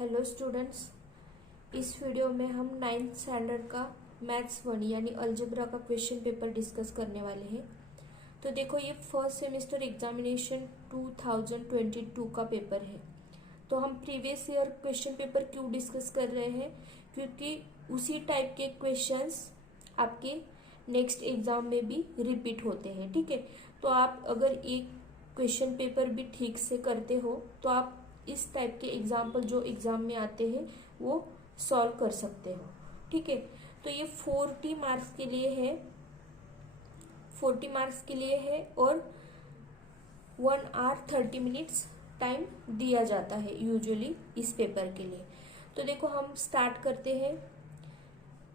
Hello students, इस video में हम नाइन्थ स्टैंडर्ड का मैथ्स 1 यानी अलजेब्रा का क्वेश्चन पेपर डिस्कस करने वाले हैं। तो देखो, ये फर्स्ट सेमेस्टर एग्जामिनेशन 2022 का पेपर है। तो हम प्रीवियस ईयर क्वेश्चन पेपर क्यों डिस्कस कर रहे हैं? क्योंकि उसी टाइप के क्वेश्चंस आपके नेक्स्ट एग्जाम में भी रिपीट होते हैं। ठीक है, तो आप अगर एक क्वेश्चन पेपर भी ठीक से करते हो तो आप इस टाइप के एग्जाम्पल जो एग्जाम में आते हैं वो सॉल्व कर सकते हो। ठीक है, तो ये 40 मार्क्स के लिए है, 40 मार्क्स के लिए है और 1 आवर 30 मिनट्स टाइम दिया जाता है यूजुअली इस पेपर के लिए। तो देखो, हम स्टार्ट करते हैं।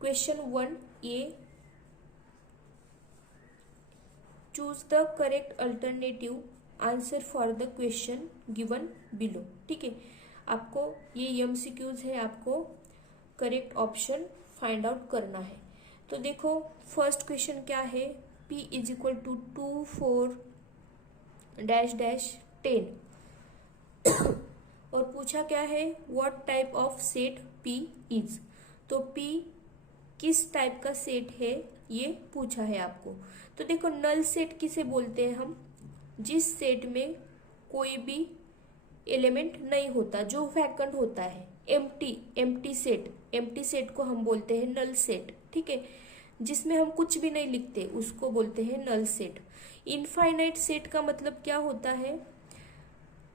Question 1 A, choose the correct alternative answer for the question given below. ठीक है, आपको ये एमसीक्यूज है, आपको करेक्ट ऑप्शन फाइंड आउट करना है। तो देखो, फर्स्ट क्वेश्चन क्या है, p is equal to 2 4 dash dash 10 और पूछा क्या है, what type of set p is. तो p किस टाइप का सेट है ये पूछा है आपको। तो देखो, नल सेट किसे बोलते हैं हम? जिस सेट में कोई भी एलिमेंट नहीं होता, जो वैकेंट होता है, एम्प्टी सेट को हम बोलते हैं नल सेट। ठीक है, जिसमें हम कुछ भी नहीं लिखते उसको बोलते हैं नल सेट। इनफाइनाइट सेट का मतलब क्या होता है?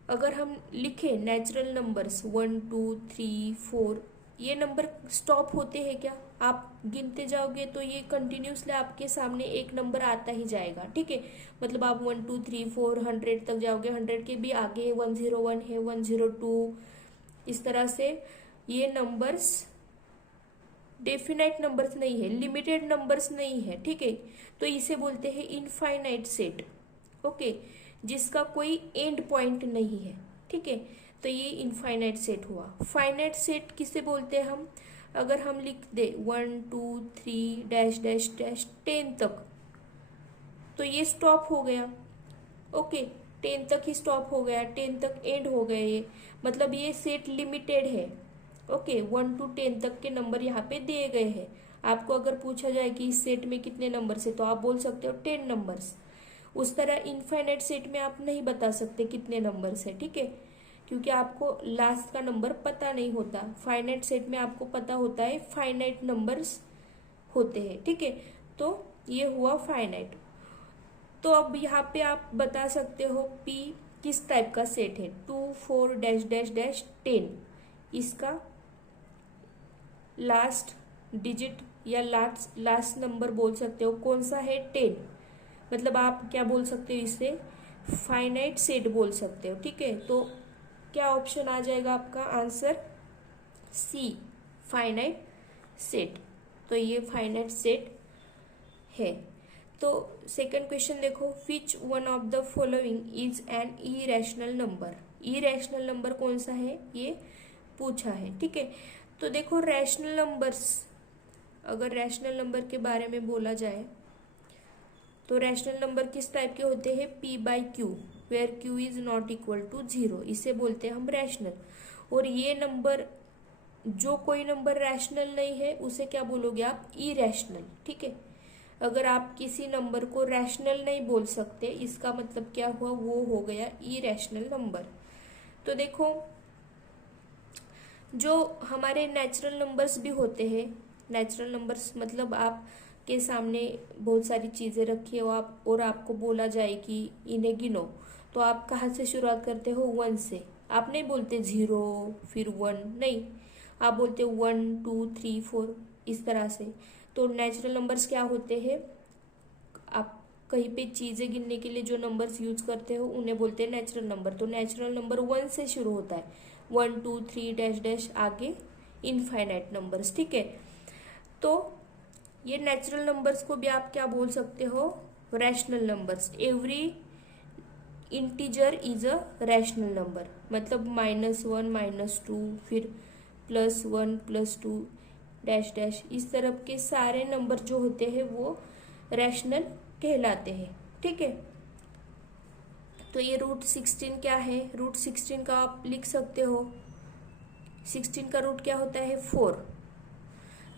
अगर हम लिखे नेचुरल नंबर्स 1 2 3 4, ये नंबर स्टॉप होते हैं क्या? आप गिनते जाओगे तो ये कंटिन्यूसली आपके सामने एक नंबर आता ही जाएगा। ठीक है, मतलब आप 1 2 3 4 100 तक जाओगे, 100 के भी आगे 101 है, 102, इस तरह से ये नंबर्स डेफिनाइट नंबर्स नहीं है, लिमिटेड नंबर्स नहीं है। ठीक है, तो इसे बोलते हैं इनफाइनाइट सेट। ओके, जिसका कोई एंड पॉइंट नहीं है। ठीक है, तो ये इनफाइनाइट सेट हुआ। फाइनाइट सेट किसे बोलते हैं हम? अगर हम लिख दे 1 2 3 डैश डैश डैश 10 तक, तो ये स्टॉप हो गया। ओके, 10 तक ही स्टॉप हो गया, 10 तक एंड हो गया, ये मतलब ये सेट लिमिटेड है। ओके, 1 to 10 तक के नंबर यहाँ पे दिए गए हैं। आपको अगर पूछा जाए कि इस सेट में कितने नंबर्स है, तो आप बोल सकते हो 10 नंबर्स। उस तरह इनफाइनाइट सेट में आप नहीं बता सकते कितने नंबर्स है। ठीक है, क्योंकि आपको लास्ट का नंबर पता नहीं होता। फाइनाइट सेट में आपको पता होता है फाइनाइट नंबर्स होते हैं। ठीक है, तो ये हुआ फाइनाइट। तो अब यहाँ पे आप बता सकते हो p किस टाइप का सेट है। 2 4 डैश डैश डैश 10, इसका लास्ट डिजिट या लास्ट नंबर बोल सकते हो कौन सा है, 10। मतलब आप क्या बोल सकते हो, इसे फाइनाइट सेट बोल सकते हो। ठीक है, तो क्या ऑप्शन आ जाएगा आपका आंसर? सी, फाइनाइट सेट। तो ये फाइनाइट सेट है। तो सेकंड क्वेश्चन देखो, which one of the following is an irrational number. Irrational number कौन सा है ये पूछा है। ठीक है, तो देखो, रैशनल नंबर्स, अगर रैशनल नंबर के बारे में बोला जाए तो रैशनल नंबर किस टाइप के होते हैं? p by Q, where q is not equal to 0, इसे बोलते हैं हम रैशनल। और ये नंबर, जो कोई नंबर रैशनल नहीं है उसे क्या बोलोगे आप? इरेशनल। ठीक है, अगर आप किसी नंबर को रैशनल नहीं बोल सकते, इसका मतलब क्या हुआ? वो हो गया इरेशनल नंबर। तो देखो, जो हमारे नेचुरल नंबर्स भी होते हैं, नेचुरल नंबर्स मतलब आप के सामने बहुत सारी चीज़ें रखी हो आप, और आपको बोला जाए कि इन्हें गिनो, तो आप कहाँ से शुरुआत करते हो? 1 से। आप नहीं बोलते 0 फिर 1, नहीं, आप बोलते 1 2 3 4, इस तरह से। तो नेचुरल नंबर्स क्या होते हैं? आप कहीं पे चीज़ें गिनने के लिए जो नंबर्स यूज करते हो उन्हें बोलते हैं नेचुरल नंबर। तो नेचुरल नंबर 1 से शुरू होता है, 1 2 3 डैश डैश आगे इनफाइनाइट नंबर्स। ठीक है, तो ये नेचुरल नंबर्स को भी आप क्या बोल सकते हो? Rational numbers. Every integer is a rational number, मतलब -1 -2 फिर +1 +2 डैश डैश, इस तरह के सारे नंबर जो होते हैं वो रैशनल कहलाते हैं। ठीक है, तो ये √16 क्या है? √16 का आप लिख सकते हो 16 का रूट क्या होता है 4।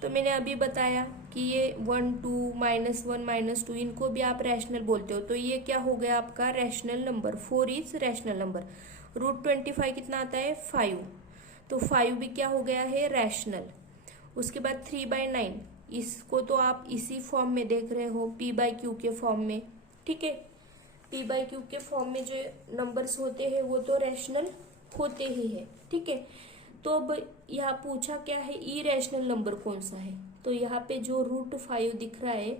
तो मैंने अभी बताया कि ये 1 2 -1 -2 इनको भी आप रैशनल बोलते हो, तो ये क्या हो गया आपका rational number. 4 is rational number. Root 25 कितना आता है 5, तो 5 भी क्या हो गया है रैशनल। उसके बाद 3/9, इसको तो आप इसी फॉर्म में देख रहे हो p/q के फॉर्म में, ठीक है। p/q के फॉर्म में जो नंबर्स होते हैं वो तो रैशनल होते ही है, ठीक है। तो अब यहाँ पूछा क्या है इरेशनल नंबर कौन सा है, तो यहाँ पे जो √5 दिख रहा है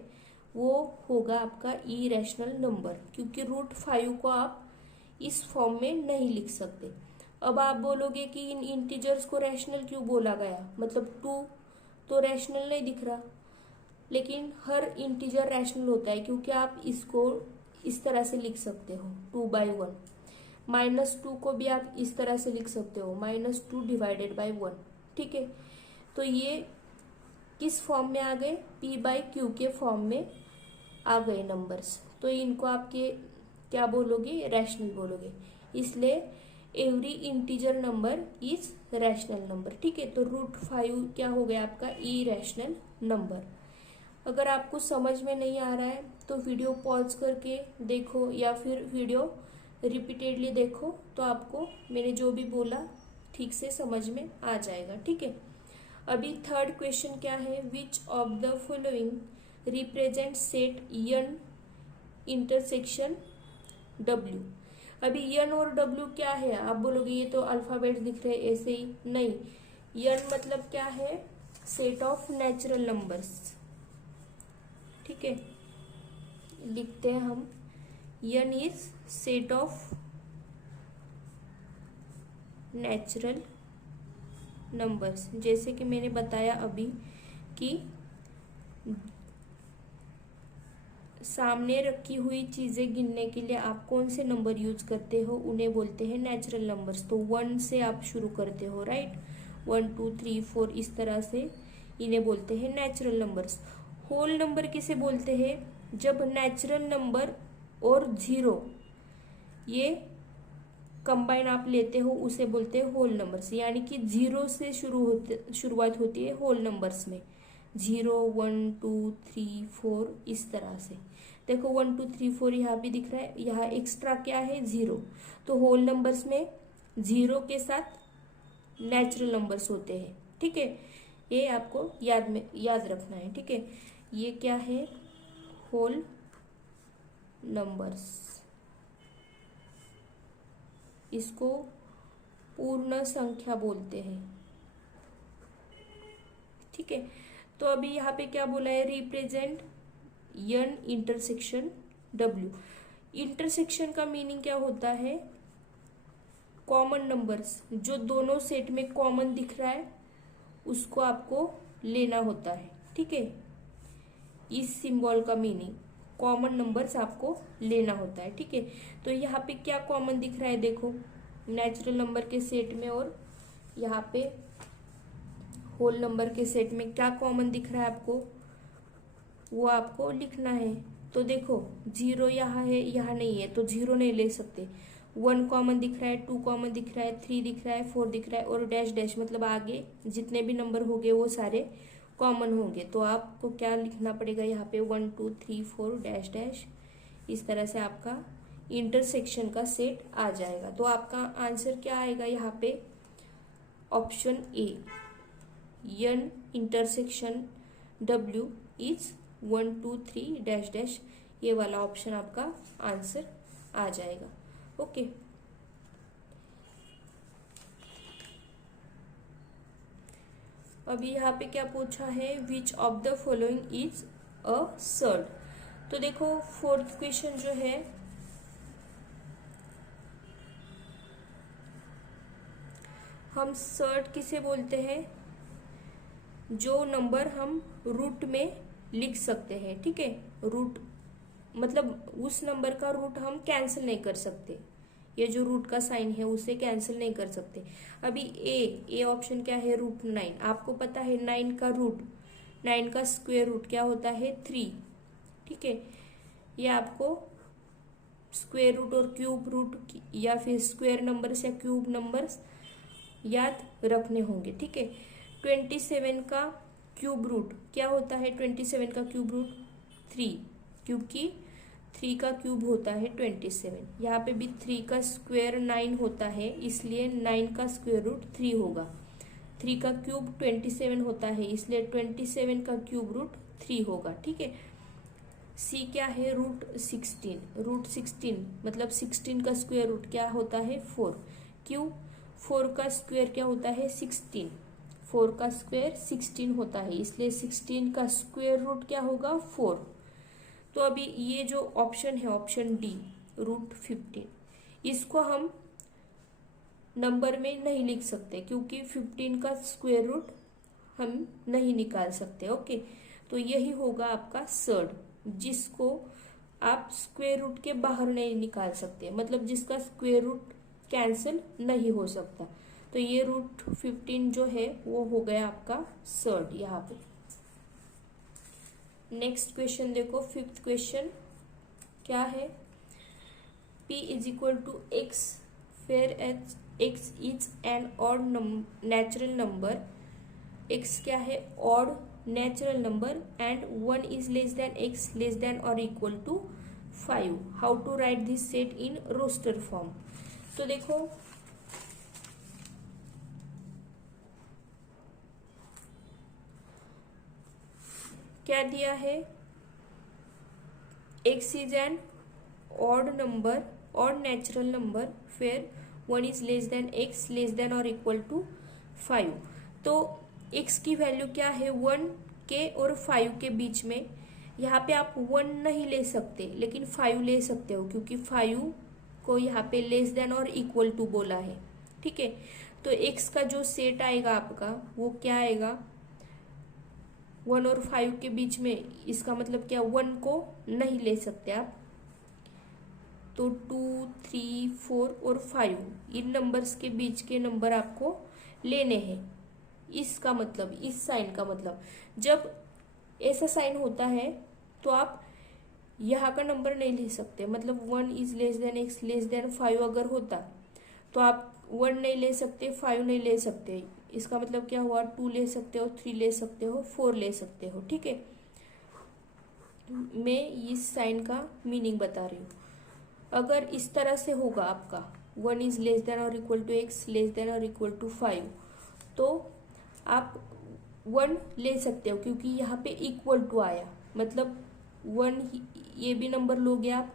वो होगा आपका इरेशनल नंबर, क्योंकि √5 को आप इस फॉर्म में नहीं लिख सकते। अब आप बोलोगे कि इन इंटीजर्स को रैशनल क्यों बोला गया, मतलब 2 तो रैशनल नहीं दिख रहा, लेकिन हर इंटीजर रैशनल होता है, क्योंकि आप इसको इस तरह से लिख सकते हो 2/1। -2 को भी आप इस तरह से लिख सकते हो -2 / 1, ठीक है। तो ये किस फॉर्म में आ गए p/q के फॉर्म में आ गए नंबर्स, तो इनको आपके क्या बोलोगे रैशनल बोलोगे। इसलिए every integer number is rational number, ठीक है। तो √5 क्या हो गया आपका इरेशनल नंबर। अगर आपको समझ में नहीं आ रहा है तो वीडियो पॉज करके देखो या फिर वीडियो रिपीटेडली देखो, तो आपको मैंने जो भी बोला ठीक से समझ में आ जाएगा, ठीक है। अभी थर्ड क्वेश्चन क्या है, which of the following represent set n intersection w। अभी n और w क्या है, आप बोलोगे ये तो अल्फाबेट दिख रहे ऐसे ही, नहीं। n मतलब क्या है सेट ऑफ नेचुरल नंबर्स, ठीक है। लिखते हैं हम n is set of natural numbers. जैसे कि मैंने बताया अभी कि सामने रखी हुई चीजें गिनने के लिए आप कौन से नंबर यूज करते हो, उन्हें बोलते हैं नेचुरल नंबर्स। तो 1 से आप शुरू करते हो, राइट। 1 2 3 4 इस तरह से इन्हें बोलते हैं नेचुरल नंबर्स। होल नंबर किसे बोलते हैं, जब नेचुरल नंबर और 0 ये कंबाइन आप लेते हो उसे बोलते हैं होल नंबर्स। यानी कि 0 से शुरुआत होती है होल नंबर्स में, 0 1 2 3 4 इस तरह से। देखो 1 2 3 4 यहाँ भी दिख रहा है, यहाँ एक्स्ट्रा क्या है 0। तो होल नंबर्स में 0 के साथ नेचुरल नंबर्स होते हैं, ठीक है। ये आपको याद रखना है, ठीक है। ये क्या है होल नंबर्स, इसको पूर्ण संख्या बोलते हैं, ठीक है। तो अभी यहाँ पे क्या बोला है, represent n intersection w। Intersection का मीनिंग क्या होता है, कॉमन नंबर्स जो दोनों सेट में कॉमन दिख रहा है उसको आपको लेना होता है, ठीक है। इस सिंबल का मीनिंग कॉमन नंबर्स आपको लेना होता है, ठीक है। तो यहाँ पे क्या कॉमन दिख रहा है, देखो नेचुरल नंबर के सेट में और यहाँ पे होल नंबर के सेट में क्या कॉमन दिख रहा है आपको, वो आपको लिखना है। तो देखो 0 यहाँ है, यहाँ नहीं है, तो 0 नहीं ले सकते। 1 कॉमन दिख रहा है, 2 कॉमन दिख रहा है, 3 दिख रहा है, 4 दिख रहा है, और डैश डैश मतलब आगे जितने भी नंबर होंगे वो सारे कॉमन होंगे। तो आपको क्या लिखना पड़ेगा यहाँ पे 1 2 3 4 डैश डैश, इस तरह से आपका इंटरसेक्शन का सेट आ जाएगा। तो आपका आंसर क्या आएगा यहाँ पे, option A n intersection w is 1 2 3 dash dash, ये वाला ऑप्शन आपका आंसर आ जाएगा, ओके। अभी यहाँ पे क्या पूछा है, which of the following is a surd. तो देखो फोर्थ क्वेश्चन जो है, हम सर्ड किसे बोलते हैं, जो नंबर हम रूट में लिख सकते हैं, ठीक है। रूट मतलब उस नंबर का रूट हम कैंसिल नहीं कर सकते, ये जो रूट का साइन है उसे कैंसिल नहीं कर सकते। अभी ए ऑप्शन क्या है, √9। आपको पता है 9 का रूट, 9 का स्क्वायर रूट क्या होता है 3, ठीक है। ये आपको स्क्वायर रूट और क्यूब रूट या फिर स्क्वायर नंबर्स या क्यूब नंबर्स याद रखने होंगे, ठीक है। 27 का क्यूब रूट क्या होता है? 27 का क्यूब रूट 3, क्योंकि 3 का क्यूब होता है 27। यहाँ पे भी 3 का स्क्वायर 9 होता है, इसलिए 9 का स्क्वायर रूट 3 होगा। 3 का क्यूब 27 होता है, इसलिए 27 का क्यूब रूट 3 होगा, ठीक है। सी क्या है? रूट 16। रूट 16 मतलब 16 का स्क्वायर रूट क्या होता है? 4। क्यों? 4 का स्क्वायर क्या होता है? 16। 4 का स्क्वायर 16 होता है, इसलिए 16 का स्क्वायर रूट क्या होगा? 4। तो अभी ये जो ऑप्शन है, ऑप्शन डी रूट 15, इसको हम नंबर में नहीं लिख सकते क्योंकि 15 का स्क्वायर रूट हम नहीं निकाल सकते। ओके, तो यही होगा आपका सर्ड, जिसको आप स्क्वायर रूट के बाहर नहीं निकाल सकते, मतलब जिसका स्क्वायर रूट कैंसिल नहीं हो सकता। तो ये रूट 15 जो है वो हो गया आपका सर्ड यहाँ पे। नेक्स्ट क्वेश्चन देखो, फिफ्थ क्वेश्चन क्या है? p is equal to X where x is an odd natural number. x क्या है? Odd natural number and 1 is less than x less than और equal to 5। How to write this set in roster form? तो देखो, क्या दिया है? x is an odd number, odd natural number फिर 1 is less than x less than और equal to 5। तो x की वैल्यू क्या है? 1 के और 5 के बीच में। यहाँ पे आप 1 नहीं ले सकते लेकिन 5 ले सकते हो, क्योंकि 5 को यहाँ पे लेस देन और इक्वल टू बोला है, ठीक है। तो x का जो सेट आएगा आपका वो क्या आएगा? 1 और 5 के बीच में, इसका मतलब क्या? 1 को नहीं ले सकते आप, तो 2, 3, 4 और 5 इन नंबर्स के बीच के नंबर आपको लेने हैं। इसका मतलब, इस साइन का मतलब, जब ऐसा साइन होता है तो आप यहाँ का नंबर नहीं ले सकते। मतलब 1 is less then x less then 5 अगर होता तो आप 1 नहीं ले सकते, 5 नहीं ले सकते। इसका मतलब क्या हुआ? 2 ले सकते हो, 3 ले सकते हो, 4 ले सकते हो, ठीक है। मैं इस साइन का मीनिंग बता रही हूँ। अगर इस तरह से होगा आपका 1 इज लेस देन और equal to X less than और इक्वल टू 5, तो आप 1 ले सकते हो क्योंकि यहाँ पे इक्वल टू आया, मतलब 1 ये भी नंबर लोगे आप,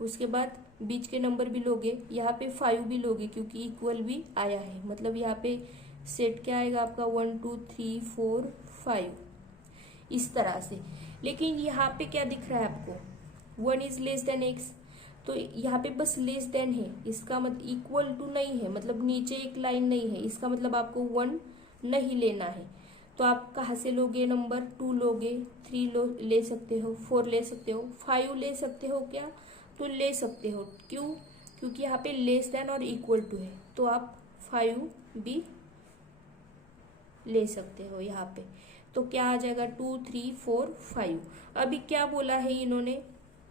उसके बाद बीच के नंबर भी लोगे, यहाँ पे 5 भी लोगे क्योंकि इक्वल भी आया है। मतलब यहाँ पे सेट क्या आएगा आपका? 1 2 3 4 5 इस तरह से। लेकिन यहाँ पे क्या दिख रहा है आपको? 1 इज लेस देन एक्स, तो यहाँ पे बस लेस देन है, इसका मतलब इक्वल टू नहीं है, मतलब नीचे एक लाइन नहीं है, इसका मतलब आपको 1 नहीं लेना है। तो आप कहाँ से लोगे नंबर? 2 लोगे, 3 ले सकते हो, 4 ले सकते हो, 5 ले सकते हो क्या? तो ले सकते हो। क्यों? क्योंकि यहाँ पे लेस देन और इक्वल टू है, तो आप 5 भी ले सकते हो यहाँ पे। तो क्या आ जाएगा? 2 3 4 5। अभी क्या बोला है इन्होंने?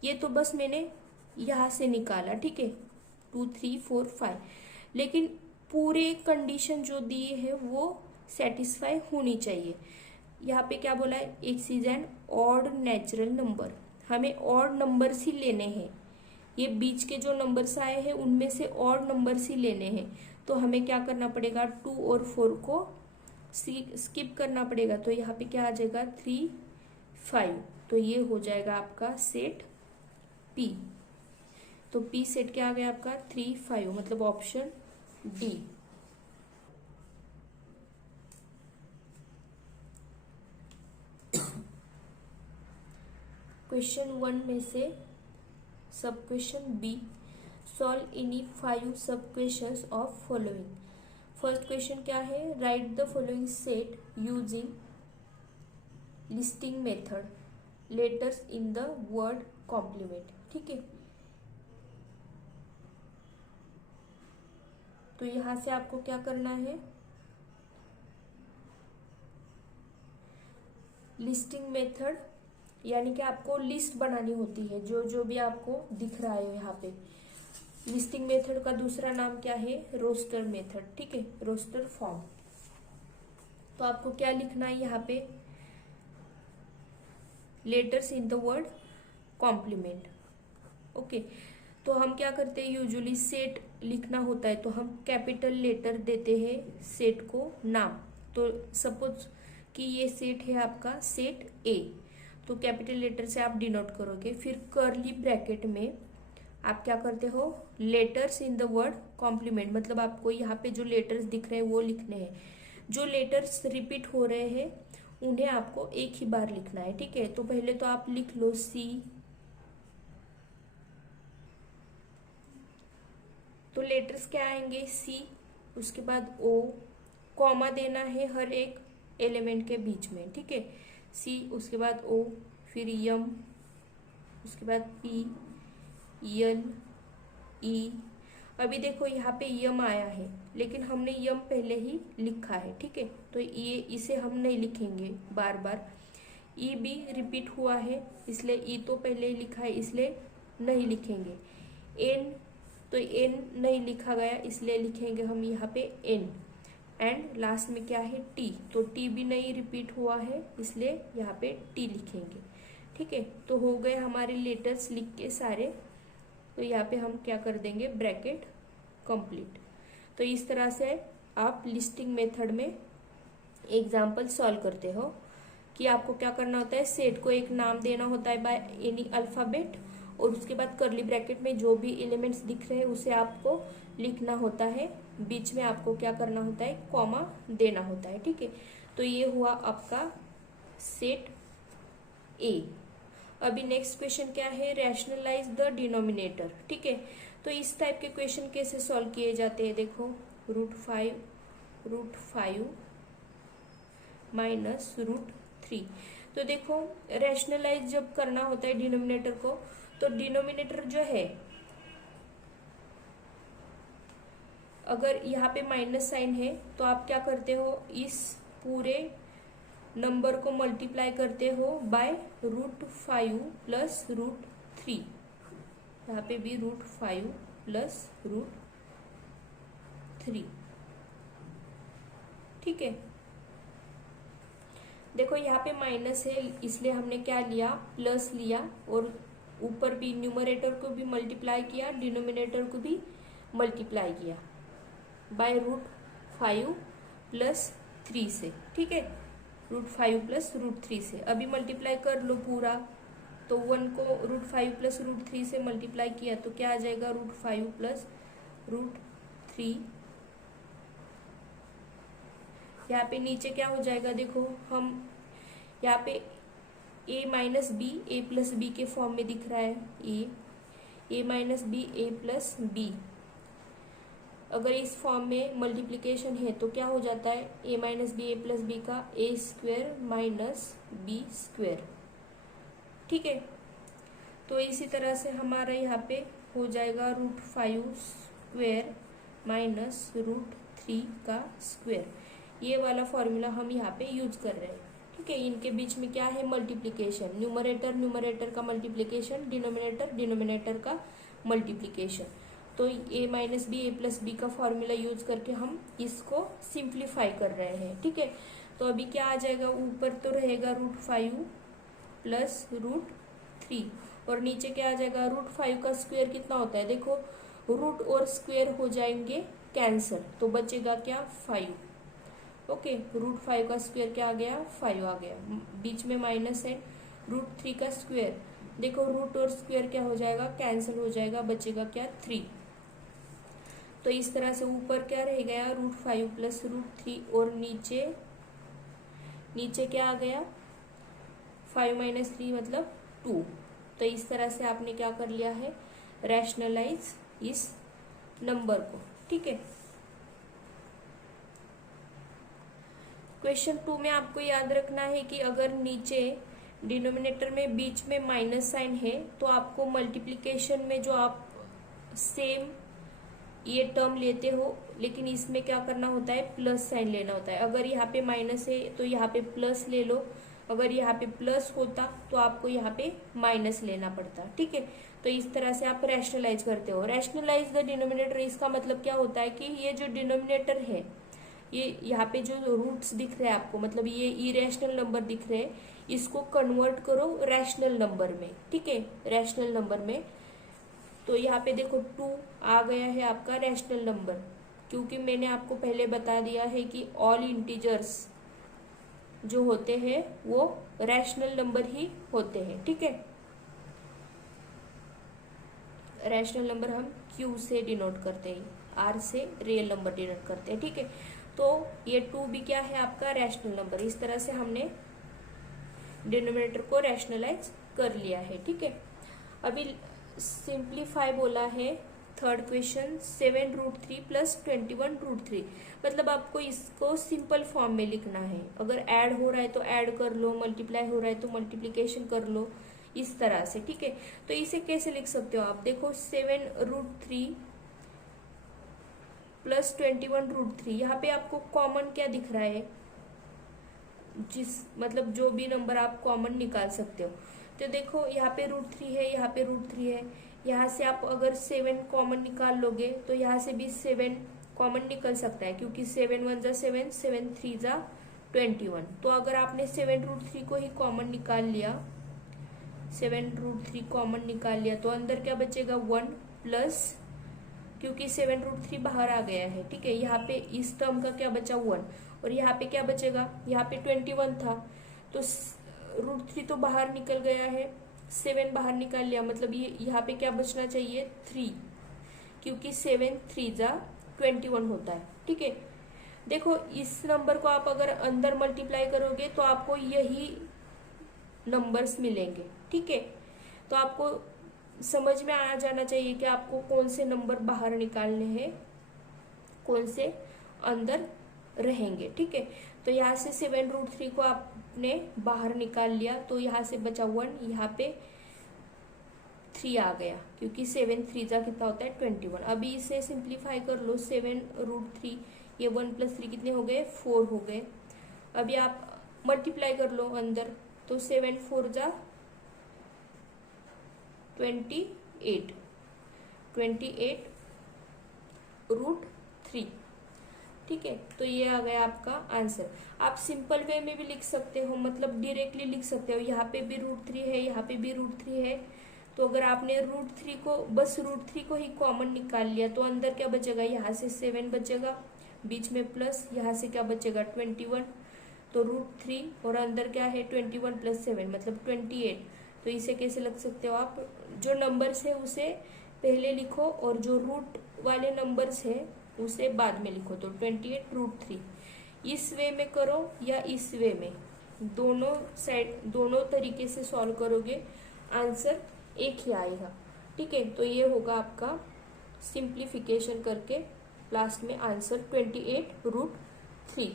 ये तो बस मैंने यहाँ से निकाला, ठीक है, 2 3 4 5, लेकिन पूरे कंडीशन जो दिए है वो सेटिस्फाई होनी चाहिए। यहाँ पे क्या बोला है? X is an odd natural number, हमें ऑड नंबर्स ही लेने हैं। ये बीच के जो नंबर्स आए हैं उनमें से ऑड नंबर्स ही लेने हैं। तो हमें क्या करना पड़ेगा? 2 और 4 को स्किप करना पड़ेगा। तो यहाँ पे क्या आ जाएगा? 3 5। तो ये हो जाएगा आपका सेट पी। तो पी सेट क्या आ गया आपका? 3 5, मतलब ऑप्शन डी। क्वेश्चन 1 में से सब question B, solve any 5 sub questions of following. First question क्या है? Write the following set using listing method, letters in the word complement, ठीक है। तो यहां से आपको क्या करना है? लिस्टिंग मेथड, यानी कि आपको लिस्ट बनानी होती है जो जो भी आपको दिख रहा है यहाँ पे। लिस्टिंग मेथड का दूसरा नाम क्या है, रोस्टर मेथड, ठीक है, रोस्टर फॉर्म। तो आपको क्या लिखना है यहाँ पे, letters in the word complement. Okay, तो हम क्या करते हैं, यूजुअली सेट लिखना होता है तो हम कैपिटल लेटर देते हैं सेट को नाम। तो सपोज कि ये सेट है आपका सेट ए, तो कैपिटल लेटर से आप डिनोट करोगे। फिर कर्ली ब्रैकेट में आप क्या करते हो, letters in the word complement, मतलब आपको यहाँ पे जो लेटर्स दिख रहे हैं वो लिखने हैं। जो लेटर्स रिपीट हो रहे हैं उन्हें आपको एक ही बार लिखना है, ठीक है। तो पहले तो आप लिख लो सी, तो लेटर्स क्या आएंगे, सी, उसके बाद ओ, कॉमा देना है हर एक एलिमेंट के बीच में, ठीक है, सी, उसके बाद ओ, फिर यम, उसके बाद पी, यल, ई। अभी देखो यहाँ पे यम आया है लेकिन हमने यम पहले ही लिखा है, ठीक है, तो ये इसे हम नहीं लिखेंगे बार बार। ई भी रिपीट हुआ है इसलिए ई तो पहले ही लिखा है इसलिए नहीं लिखेंगे। एन, तो एन नहीं लिखा गया इसलिए लिखेंगे हम यहाँ पे एन। एंड लास्ट में क्या है, टी, तो टी भी नहीं रिपीट हुआ है इसलिए यहाँ पे टी लिखेंगे, ठीक है। तो हो गए हमारे लेटर्स लिख के सारे। तो यहाँ पे हम क्या कर देंगे, ब्रैकेट कंप्लीट। तो इस तरह से आप लिस्टिंग मेथड में एग्जाम्पल सॉल्व करते हो कि आपको क्या करना होता है, सेट को एक नाम देना होता है बाय एनी अल्फाबेट, और उसके बाद कर्ली ब्रैकेट में जो भी एलिमेंट्स दिख रहे हैं उसे आपको लिखना होता है, बीच में आपको क्या करना होता है, कॉमा देना होता है, ठीक है। तो ये हुआ आपका सेट ए। अभी नेक्स्ट क्वेश्चन क्या है, रैशनलाइज द डिनोमिनेटर, ठीक है। तो इस टाइप के क्वेश्चन कैसे सॉल्व किए जाते हैं, देखो √5 माइनस √3। तो देखो रैशनलाइज जब करना होता है डिनोमिनेटर को, तो डिनोमिनेटर जो है अगर यहाँ पे माइनस साइन है तो आप क्या करते हो, इस पूरे नंबर को मल्टीप्लाई करते हो बाय √5 प्लस √3। यहाँ पे भी √5 प्लस √3, ठीक है। देखो यहाँ पे माइनस है इसलिए हमने क्या लिया, प्लस लिया, और ऊपर भी न्यूमरेटर को भी मल्टीप्लाई किया, डिनोमिनेटर को भी मल्टीप्लाई किया बाय √5 प्लस 3 से, ठीक है, √5 प्लस √3 से। अभी मल्टीप्लाई कर लो पूरा, तो 1 को √5 प्लस √3 से मल्टीप्लाई किया तो क्या आ जाएगा, √5 प्लस √3। यहाँ पे नीचे क्या हो जाएगा, देखो हम यहाँ पे a minus B A plus B के फॉर्म में दिख रहा है, A minus B A plus B. अगर इस फॉर्म में मल्टीप्लिकेशन है तो क्या हो जाता है, a minus B A plus B का a square minus B square, ठीक है। तो इसी तरह से हमारा यहाँ पे हो जाएगा √5 स्क्वेयर माइनस √3 का स्क्वेयर। ये वाला फॉर्मूला हम यहाँ पे यूज कर रहे हैं, ठीक है। इनके बीच में क्या है, मल्टीप्लिकेशन, न्यूमरेटर का मल्टीप्लिकेशन, डिनोमिनेटर का मल्टीप्लिकेशन। तो a minus B A plus B का फॉर्मूला यूज करके हम इसको सिंप्लीफाई कर रहे हैं, ठीक है। तो अभी क्या आ जाएगा, ऊपर तो रहेगा √5 प्लस √3 और नीचे क्या आ जाएगा, √5 का स्क्वायर कितना होता है, देखो रूट और स्क्वायर हो जाएंगे कैंसल, तो बचेगा क्या, 5। ओके, √5 का स्क्वायर क्या आ गया, 5 आ गया, बीच में माइनस है, √3 का स्क्वायर, देखो रूट और स्क्वायर क्या हो जाएगा, कैंसिल हो जाएगा, बचेगा क्या, 3। तो इस तरह से ऊपर क्या रह गया, √5 प्लस √3 और नीचे क्या आ गया, 5 माइनस 3 मतलब 2। तो इस तरह से आपने क्या कर लिया है, रैशनलाइज इस नंबर को, ठीक है। क्वेश्चन 2 में आपको याद रखना है कि अगर नीचे डिनोमिनेटर में बीच में माइनस साइन है तो आपको मल्टीप्लिकेशन में जो आप सेम ये टर्म लेते हो, लेकिन इसमें क्या करना होता है, प्लस साइन लेना होता है। अगर यहाँ पे माइनस है तो यहाँ पे प्लस ले लो, अगर यहाँ पे प्लस होता तो आपको यहाँ पे माइनस लेना पड़ता, ठीक है। तो इस तरह से आप रैशनलाइज करते हो। रैशनलाइज द डिनोमिनेटर, इसका मतलब क्या होता है कि ये जो डिनोमिनेटर है, ये यहाँ पे जो रूट्स दिख रहे हैं आपको, मतलब ये इरेशनल नंबर दिख रहे हैं, इसको कन्वर्ट करो रैशनल नंबर में, ठीक है, रैशनल नंबर में। तो यहाँ पे देखो 2 आ गया है आपका रैशनल नंबर, क्योंकि मैंने आपको पहले बता दिया है कि ऑल इंटीजर्स जो होते हैं वो रैशनल नंबर ही होते हैं, ठीक है। रैशनल नंबर हम Q से डिनोट करते हैं, R से रियल नंबर डिनोट करते हैं, ठीक है। तो ये 2 भी क्या है आपका रैशनल नंबर। इस तरह से हमने डिनोमिनेटर को रैशनलाइज कर लिया है, ठीक है। अभी सिंप्लीफाई बोला है, थर्ड क्वेश्चन 7√3 प्लस 21√3, मतलब आपको इसको सिंपल फॉर्म में लिखना है। अगर ऐड हो रहा है तो ऐड कर लो, मल्टीप्लाई हो रहा है तो मल्टीप्लीकेशन कर लो, इस तरह से, ठीक है। तो इसे कैसे लिख सकते हो आप, देखो 7√3 प्लस 21√3, यहाँ पे आपको कॉमन क्या दिख रहा है, मतलब जो भी नंबर आप कॉमन निकाल सकते हो। तो देखो यहाँ पे √3 है, यहाँ पे √3 है, यहाँ से आप अगर 7 कॉमन निकाल लोगे तो यहाँ से भी 7 कॉमन निकल सकता है, क्योंकि 7 1 जा 7, 7 3 जा 21। तो अगर आपने 7√3 को ही कॉमन निकाल लिया, 7√3 कॉमन निकाल लिया, तो अंदर क्या बचेगा 1 प्लस, क्योंकि 7√3 बाहर आ गया है, ठीक है। यहाँ पे इस टर्म का क्या बचा 1, और यहाँ पे क्या बचेगा, यहाँ पे 21 था, तो √3 तो बाहर निकल गया है, 7 बाहर निकाल लिया, मतलब ये यहाँ पे क्या बचना चाहिए 3, क्योंकि 7 3 जा 21 होता है, ठीक है। देखो इस नंबर को आप अगर अंदर मल्टीप्लाई करोगे तो आपको यही नंबर्स मिलेंगे, ठीक है। तो आपको समझ में आ जाना चाहिए कि आपको कौन से नंबर बाहर निकालने हैं, कौन से अंदर रहेंगे, ठीक है। तो यहाँ से 7√3 को आपने बाहर निकाल लिया, तो यहाँ से बचा 1, यहाँ पे 3 आ गया, क्योंकि 7 3 जा कितना होता है 21। अभी इसे सिंप्लीफाई कर लो, 7√3, ये 1 + 3 कितने हो गए 4 हो गए। अभी आप मल्टीप्लाई कर लो अंदर, तो 7 4 जा 28, 28√3, ठीक है। तो ये आ गया आपका आंसर। आप सिंपल वे में भी लिख सकते हो, मतलब डायरेक्टली लिख सकते हो, यहाँ पे भी √3 है, यहाँ पे भी √3 है। तो अगर आपने √3 को, बस √3 को ही कॉमन निकाल लिया, तो अंदर क्या बचेगा, यहाँ से 7 बचेगा, बीच में प्लस, यहाँ से क्या बचेगा 21, तो √3 और अंदर क्या है 21 + 7 मतलब 28। तो इसे कैसे लिख सकते हो आप, जो नंबर्स है उसे पहले लिखो और जो रूट वाले नंबर्स है उसे बाद में लिखो, तो 28√3। इस वे में करो या इस वे में, दोनों साइड, दोनों तरीके से सॉल्व करोगे, आंसर एक ही आएगा, ठीक है। तो ये होगा आपका सिंप्लीफिकेशन करके लास्ट में आंसर 28√3।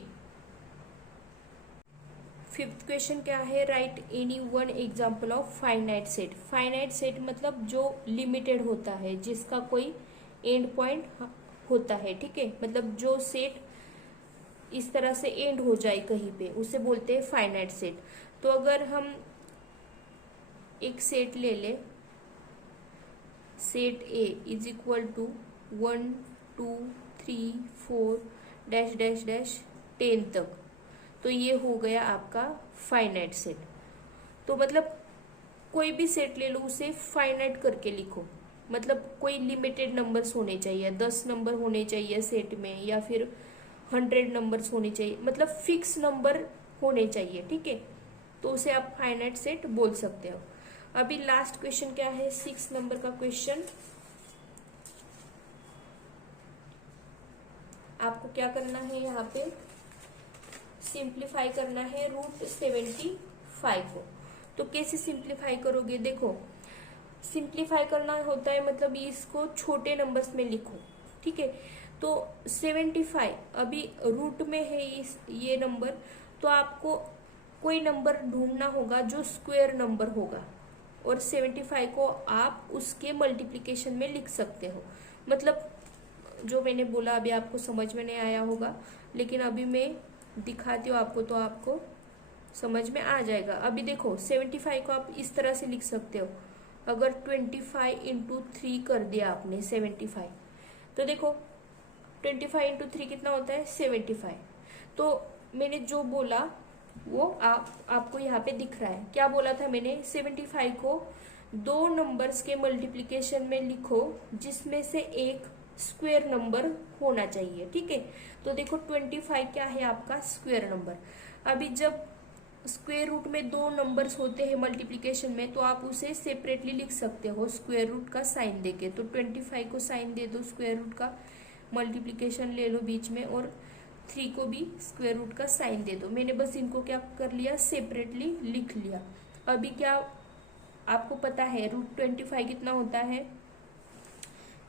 फिफ्थ क्वेश्चन क्या है, right any one example of finite set. Finite set मतलब जो लिमिटेड होता है, जिसका कोई एंड पॉइंट होता है, ठीक है। मतलब जो सेट इस तरह से एंड हो जाए कहीं पे, उसे बोलते हैं फाइनाइट सेट। तो अगर हम एक सेट ले ले, set A is equal to 1 2 3 4 dash dash dash 10 तक, तो ये हो गया आपका फाइनाइट सेट। तो मतलब कोई भी सेट ले लो, उसे फाइनाइट करके लिखो, मतलब कोई लिमिटेड नंबर्स होने चाहिए, 10 नंबर होने चाहिए सेट में, या फिर 100 नंबर्स होने चाहिए, मतलब फिक्स नंबर होने चाहिए, ठीक है। तो उसे आप फाइनाइट सेट बोल सकते हो। अभी लास्ट क्वेश्चन क्या है, 6 नंबर का क्वेश्चन। आपको क्या करना है, यहाँ पे सिंप्लीफाई करना है √75 को। तो कैसे सिंप्लीफाई करोगे, देखो सिंप्लीफाई करना होता है मतलब इसको छोटे नंबर्स में लिखो, ठीक है। तो 75 अभी रूट में है ये नंबर, तो आपको कोई नंबर ढूंढना होगा जो स्क्वायर नंबर होगा, और 75 को आप उसके मल्टीप्लिकेशन में लिख सकते हो। मतलब जो मैंने बोला अभी आपको समझ में नहीं आया होगा, लेकिन अभी मैं दिखाती हूँ आपको, तो आपको समझ में आ जाएगा। अभी देखो 75 को आप इस तरह से लिख सकते हो, अगर 25 इंटू 3 कर दिया आपने 75, तो देखो 25 इंटू 3 कितना होता है 75। तो मैंने जो बोला वो आपको यहाँ पे दिख रहा है। क्या बोला था मैंने, 75 को दो नंबर्स के मल्टीप्लिकेशन में लिखो जिसमें से एक स्क्वायर नंबर होना चाहिए, ठीक है। तो देखो 25 क्या है आपका स्क्वायर नंबर। अभी जब स्क्वायर रूट में दो नंबर्स होते हैं मल्टीप्लिकेशन में, तो आप उसे सेपरेटली लिख सकते हो स्क्वायर रूट का साइन देके। तो 25 को साइन दे दो स्क्वायर रूट का, मल्टीप्लिकेशन ले लो बीच में, और 3 को भी स्क्वायर रूट का साइन दे दो। मैंने बस इनको क्या कर लिया, सेपरेटली लिख लिया। अभी क्या आपको पता है √25 कितना होता है,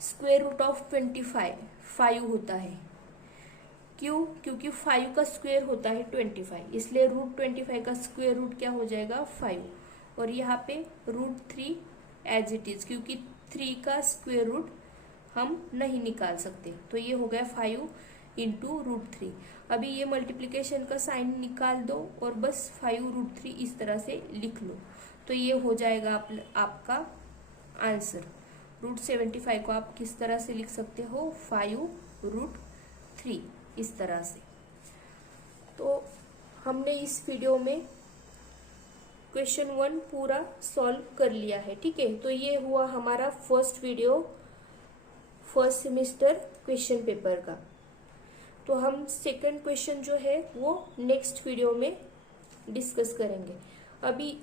स्क्वायर रूट ऑफ 25 5 होता है। क्यों, क्योंकि 5 का स्क्वायर होता है 25, इसलिए √25 का स्क्वायर रूट क्या हो जाएगा 5। और यहाँ पे √3 एज इट इज, क्योंकि 3 का स्क्वायर रूट हम नहीं निकाल सकते, तो ये हो गया 5 इंटू √3। अभी ये मल्टीप्लीकेशन का साइन निकाल दो और बस 5 √3 इस तरह से लिख लो, तो ये हो जाएगा आपका आंसर। √75 को आप किस तरह से लिख सकते हो, 5 √3 इस तरह से। तो हमने इस वीडियो में क्वेश्चन 1 पूरा सॉल्व कर लिया है, ठीक है। तो ये हुआ हमारा first video first semester question paper का। तो हम सेकंड क्वेश्चन जो है वो नेक्स्ट वीडियो में डिस्कस करेंगे। अभी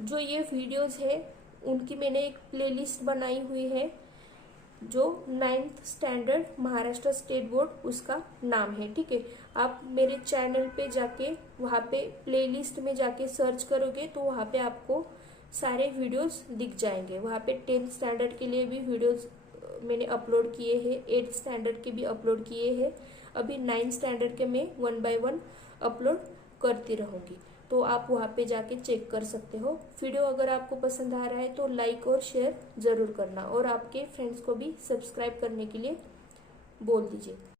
जो ये वीडियोस है उनकी मैंने एक प्लेलिस्ट बनाई हुई है, जो 9th standard Maharashtra state board उसका नाम है, ठीक है। आप मेरे चैनल पे जाके वहाँ पे प्लेलिस्ट में जाके सर्च करोगे तो वहाँ पे आपको सारे वीडियोस दिख जाएंगे। वहाँ पे 10th स्टैंडर्ड के लिए भी वीडियोस मैंने अपलोड किए हैं, 8th स्टैंडर्ड के भी अपलोड किए हैं। अभी 9th स्टैंडर्ड के मैं 1 by 1 अपलोड करती रहूँगी, तो आप वहाँ पे जाके चेक कर सकते हो। वीडियो अगर आपको पसंद आ रहा है तो लाइक और शेयर ज़रूर करना, और आपके फ्रेंड्स को भी सब्सक्राइब करने के लिए बोल दीजिए।